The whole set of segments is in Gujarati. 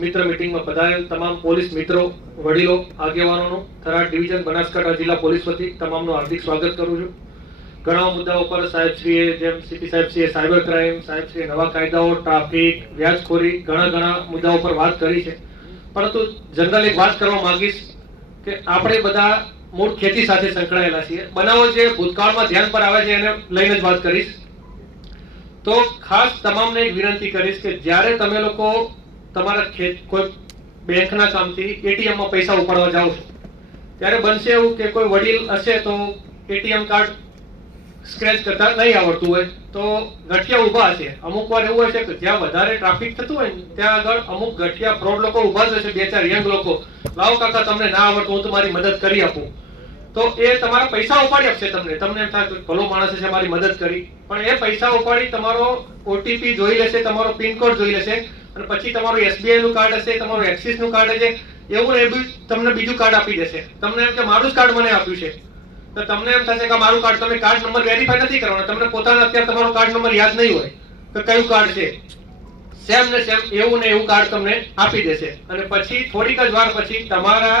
મિત્ર મિટિંગમાં પધારેલ તમામ પોલીસ મિત્રો, વડીલો, આગેવાનોનું, થરાદ ડિવિઝન, બનાસકાંઠા જિલ્લા પોલીસ વતી તમામનું હાર્દિક સ્વાગત કરું છું. ઘણા મુદ્દાઓ પર સાહેબશ્રીએ જેમ સીપી સાહેબશ્રીએ સાયબર ક્રાઇમ, સાહેબશ્રીએ નવા કાયદાઓ, ટ્રાફિક, વ્યાજખોરી, ઘણા ઘણા મુદ્દાઓ પર વાત કરી છે. પરંતુ જનરલ એક વાત કરવા માંગીશ કે આપણે બધા મૂળ ખેતી સાથે સંકળાયેલા છીએ. બનાવો જે ભૂતકાળમાં ધ્યાન પર આવે છે એને લઈને જ વાત કરીશ. તો ખાસ તમામને એક વિનંતી કરીશ કે જ્યારે તમે લોકો તમારા ખેત કોઈ બેંકના કામથી એટીએમમાં પૈસા ઉપાડવા જાઓ છો. ત્યારે બનશે એવું કે કોઈ વડીલ હશે તો એટીએમ કાર્ડ સ્ક્રેચ કરતા નહીં આવડતું હોય, તો ગઠિયા ઊભા હશે. અમુક વાર એવું છે કે જ્યાં વધારે ટ્રાફિક થતું હોય ને, ત્યાં આગળ અમુક ગઠિયા ફ્રોડ લોકો ઊભા થશે બે ચાર યંગ લોકો. લાવો કાકા, તમને ના આવડતું હું તમારી મદદ કરી આપું. તો એ તમારા પૈસા ઉપાડી આપશે તમને. તમને એમ થાય ભલો માણસ છે મારી મદદ કરી. પણ એ પૈસા ઉપાડી તમારો ઓટીપી જોઈ લેશે, તમારો પિન કોડ જોઈ લેશે. અને પછી તમારું એસબીઆઈ નું કાર્ડ હશે, તમારું એક્સિસનું કાર્ડ હશે, એવું ને તમને બીજું કાર્ડ આપી દેશે. તમને એમ કે મારું જ કાર્ડ મને આપ્યું છે. તો તમને એમ થશે કે મારું કાર્ડ તમે કાર્ડ નંબર વેરીફાઈ નથી કરવાનો, તમને પોતાના અત્યારે તમારો કાર્ડ નંબર યાદ નહીં હોય કે કયું કાર્ડ છે? સેમ ને સેમ એવું ને એવું કાર્ડ તમને આપી દેશે. અને પછી થોડીક જ વાર પછી તમારા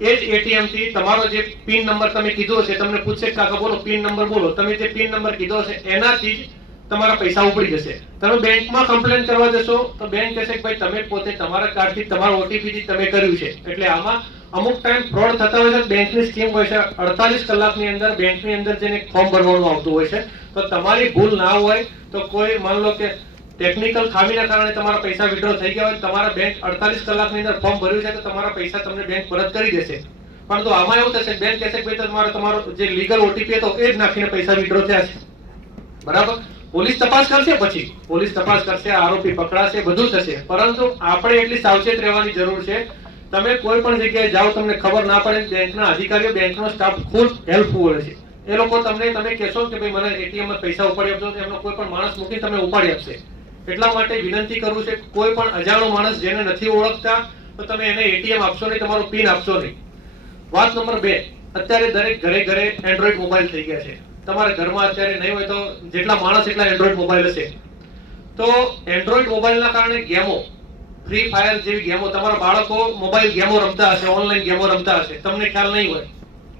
એ જ એટીએમથી તમારો જે પિન નંબર તમે કીધો છે તમને પૂછશે કાકા બોલો પિન નંબર બોલો. તમે જે પિન નંબર કીધો છે એનાથી જ તમારા પૈસા ઉપડી જશે. તમે બેંકમાં કમ્પ્લેન કરવા જશો, તો બેંક કહેશે કે ભાઈ તમે પોતે તમારા કાર્ડથી તમારા ઓટીપીથી તમે કર્યું છે. એટલે આમાં અમુક ટાઈમ ફ્રોડ થતા હોય છે, બેંકની સ્કીમ હોય છે. અડતાલીસ કલાકની અંદર બેંકની અંદર જેને ફોર્મ ભરવાનું આવતું હોય છે. તો તમારી ભૂલ ના હોય, તો કોઈ માન લો કે ટેકનિકલ ખામીના કારણે તમારા પૈસા વિડ્રો થઈ ગયા હોય, તમારા બેંક અડતાલીસ કલાકની અંદર ફોર્મ ભર્યું છે, તો તમારા પૈસા તમને બેંક પરત કરી દેશે. પરંતુ આમાં એવું થશે બેંક કહેશે કે ભાઈ તમારો તમારો જે લીગલ ઓટીપી હતો, એ જ નાખીને પૈસા વિડ્રો થયા છે. બરાબર? પોલીસ તપાસ કરશે પછી. પોલીસ તપાસ કરશે, આરોપી પકડાશે, બધું થશે. પરંતુ આપણે એટલી સાવચેત રહેવાની જરૂર છે. તમે કોઈ પણ જગ્યાએ જાઓ, તમને ખબર ના પડે, બેંકના અધિકારીઓ, બેંકનો સ્ટાફ ખૂબ હેલ્પફુલ છે. એ લોકો તમને, તમે કહેશો કે ભાઈ મને એટીએમ પૈસા ઉપાડી આપજો તો એમનો કોઈ પણ માણસ મૂકી તમે ઉપાડી આપશે. એટલા માટે વિનંતી કરું છે, કોઈ પણ અજાણો માણસ જેને નથી ઓળખતા, તો તમે એને એટીએમ આપશો નહીં, તમારો પિન આપશો નહીં. વાત નંબર બે. અત્યારે દરેક ઘરે ઘરે એન્ડ્રોઈડ મોબાઈલ થઈ ગયા છે. તમારા ઘરમાં અત્યારે નહીં હોય તો જેટલા માણસ એટલા એન્ડ્રોઈડ મોબાઈલ હશે. તો એન્ડ્રોઈડ મોબાઈલના કારણે ગેમો ફ્રી ફાયર જેવી ગેમો, તમારા બાળકો મોબાઈલ ગેમો રમતા હશે ઓનલાઈન ગેમો રમતા હશે. તમને ખ્યાલ નહીં હોય,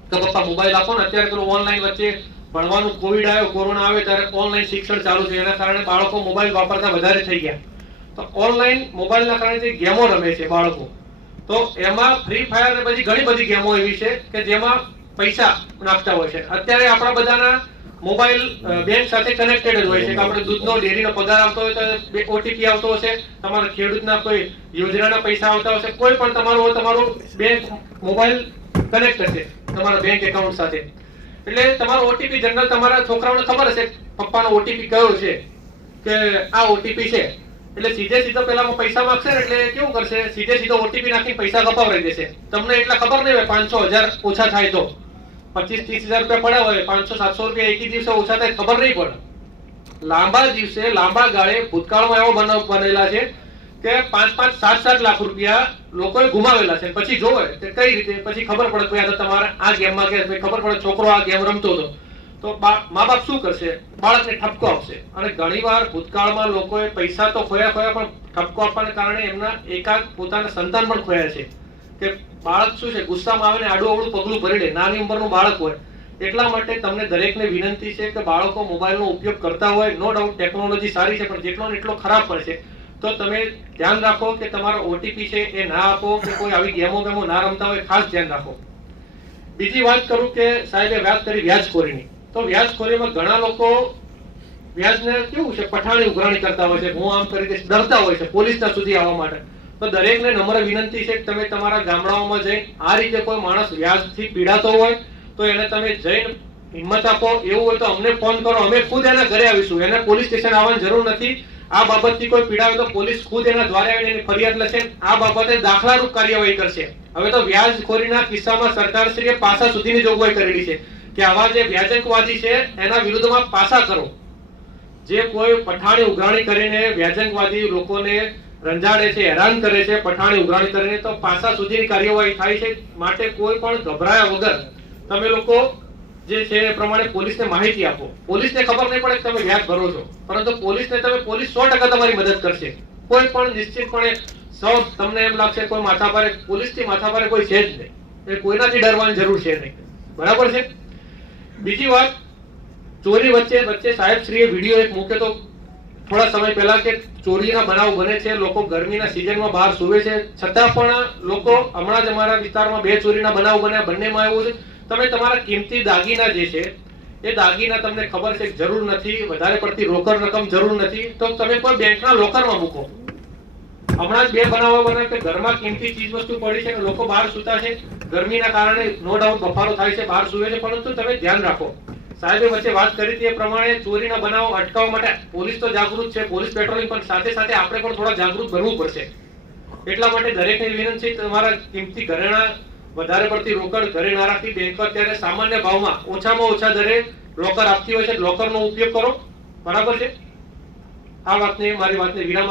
તો પપ્પા મોબાઈલ આપો ને. અત્યારે પેલું ઓનલાઈન વચ્ચે ભણવાનું કોવિડ આવ્યો, કોરોના આવે ત્યારે ઓનલાઈન શિક્ષણ ચાલુ છે. એના કારણે બાળકો મોબાઈલ વાપરતા વધારે થઈ ગયા. તો ઓનલાઈન મોબાઈલના કારણે જે ગેમો રમે છે બાળકો, તો એમાં ફ્રી ફાયર ને પછી ઘણી બધી ગેમો એવી છે કે જેમાં પૈસા નાખતા હોય છે. અત્યારે આપણા બધાના મોબાઈલ બેંક સાથે કનેક્ટેડ જ હોય છે કે આપણે દૂધનો, ડેરીનો પગાર આવતો હોય તો ઓટીપી આવતો હશે, તમારા ખેડૂતના કોઈ યોજનાના પૈસા આવતા હશે, કોઈ પણ તમારું તમારું બેંક મોબાઈલ કનેક્ટ હશે તમારા બેંક એકાઉન્ટ સાથે. એટલે તમારો ઓટીપી જનરલ તમારા છોકરાઓને ખબર હશે પપ્પાનો ઓટીપી કયો છે, કે આ ઓટીપી છે. એટલે સીધે સીધો પેલામાં પૈસા માંગશે એટલે કેવું કરશે? સીધે સીધો ઓટીપી નાખીને પૈસા કપાવડાવી દેશે. તમને એટલા ખબર નહીં હોય પાંચસો હજાર ઓછા થાય તો. પચીસ ત્રીસ હજાર રૂપિયા પડ્યા હોય પાંચસો સાતસો રૂપિયા એકી દિવસે ઓછા થાય, ખબર નહીં પડે. લાંબા દિવસે, લાંબા ગાળે ભૂતકાળમાં એવો બનાવ બનેલા છે કે પાંચ પાંચ સાત સાત લાખ રૂપિયા લોકોએ ગુમાવેલા છે. પછી જોવે કે કઈ રીતે? પછી ખબર પડે કોઈ આ તો તમારે આ ગેમમાં કે ખબર પડે છોકરો આ ગેમ રમતો હતો. તો મા બાપ શું કરશે? બાળકને ઠપકો આપશે. અને ઘણીવાર ભૂતકાળમાં લોકોએ પૈસા તો ખોયા ખોયા પણ ઠપકો આપવાને કારણે એમના એકાદ પોતાના સંતાન પણ ખોયા છે. કે બાળક શું છે? ગુસ્સામાં આવે ને આડું અવળું પગલું ભરી લે. નાની ઉંમરનું બાળક હોય. એટલા માટે તમને દરેકને વિનંતી છે કે બાળકો મોબાઈલનો ઉપયોગ કરતા હોય. નો ડાઉટ ટેકનોલોજી સારી છે, પણ જેટલો ને એટલો ખરાબ પણ છે. તો તમે ધ્યાન રાખો કે તમારો ઓટીપી છે એ ના આપો કે કોઈ આવી ગેમો ગેમો ના રમતા હોય, ખાસ ધ્યાન રાખો. બીજી વાત કરું કે સાહેબે વાત કરી વ્યાજખોરીની. તો વ્યાજખોરીમાં ઘણા લોકો વ્યાજને કેવું છે? પઠાણી ઉઘરાણી કરતા હોય છે. હું આમ કરી દઈશ, ડરતા હોય છે પોલીસના સુધી આવવા માટે. તો દરેકને નમ્ર વિનંતી છે તમે તમારા ગામડાઓમાં જઈ આ રીતે કોઈ માણસ વ્યાજથી પીડાતો હોય, તો એને તમે જઈને હિંમત આપો. એવું હોય તો અમને ફોન કરો. અમે ખુદ એના ઘરે આવીશું. એને પોલીસ સ્ટેશન આવવાની જરૂર નથી. આ બાબતથી કોઈ પીડાવે તો પોલીસ ખુદ એના દ્વારા આવીને ફરિયાદ લેશે આ બાબતે દાખલારૂપ કાર્યવાહી કરશે. હવે તો વ્યાજખોરીના કિસ્સામાં સરકારશ્રીએ પાસા સુધીની જોગવાઈ કરેલી છે કે આવા જે વ્યાજકવાદી છે, એના વિરુદ્ધમાં પાસા કરો. જે કોઈ પઠાણી ઉઘરાણી કરીને વ્યાજકવાદી લોકોને રંજાડે છે, હેરાન કરે છે, પઠાણી ઉઘરાણી કરીને તો પાસા સુધીની કાર્યવાહી થાય છે માટે કોઈ પણ ગભરાયા વગર તમે લોકો જે છે એ પ્રમાણે પોલીસને માહિતી આપો. પોલીસને ખબર નહીં પડે કે તમે વ્યાજ ભરો છો. પરંતુ પોલીસને તમે, પોલીસ સો ટકા તમારી મદદ કરશે. કોઈ પણ નિશ્ચિતપણે સૌ તમને એમ લાગશે કોઈ માથાભારે પોલીસથી માથાભારે કોઈ છે જ નહીં. એ કોઈનાથી ડરવાની જરૂર છે નહીં. બરાબર છે? બીજી વાત, ચોરી વચ્ચે વચ્ચે સાહેબ શ્રીએ વીડિયો એક મૂક્યો તો થોડા સમય પહેલા કે ચોરીના બનાવ બને છે, લોકો ગરમીના સિઝનમાં બહાર સુવે છે. છતાં પણ લોકો હમણાં જ અમારા વિસ્તારમાં બે ચોરીના બનાવ બન્યા, બંનેમાં એવું છે. તમે તમારા કિંમતી દાગીના જે છે, એ દાગીના તમને ખબર છે જરૂર નથી, વધારે પડતી રોકડ રકમ જરૂર નથી. તો તમે કોઈ બેંકના લોકરમાં મૂકો. હમણાં જ બે બનાવો બન્યા કે ઘરમાં કિંમતી ચીજ વસ્તુ પડી છે અને લોકો બહાર સૂતા છે. ગરમીના કારણે નો ડાઉટ બફારો થાય છે, બહાર સુવે છે. પરંતુ તમે ધ્યાન રાખો. સાહેબે વચ્ચે વાત કરી હતી એ પ્રમાણે ચોરીના બનાવો અટકાવવા માટે પોલીસ તો જાગૃત છે. પોલીસ પેટ્રોલિંગ પણ સાથે સાથે આપણે પણ થોડા જાગૃત બનવું પડશે. એટલા માટે દરેકને વિનંતી તમારા કિંમતી ઘરેણા વધારે પડતી રોકડ, ઘરે ના રાખી બેંકો અત્યારે સામાન્ય ભાવમાં ઓછામાં ઓછા દરે લોકર આપતી હોય છે. લોકરનો ઉપયોગ કરો. બરાબર છે? આ વાતને, મારી વાતને વિરામ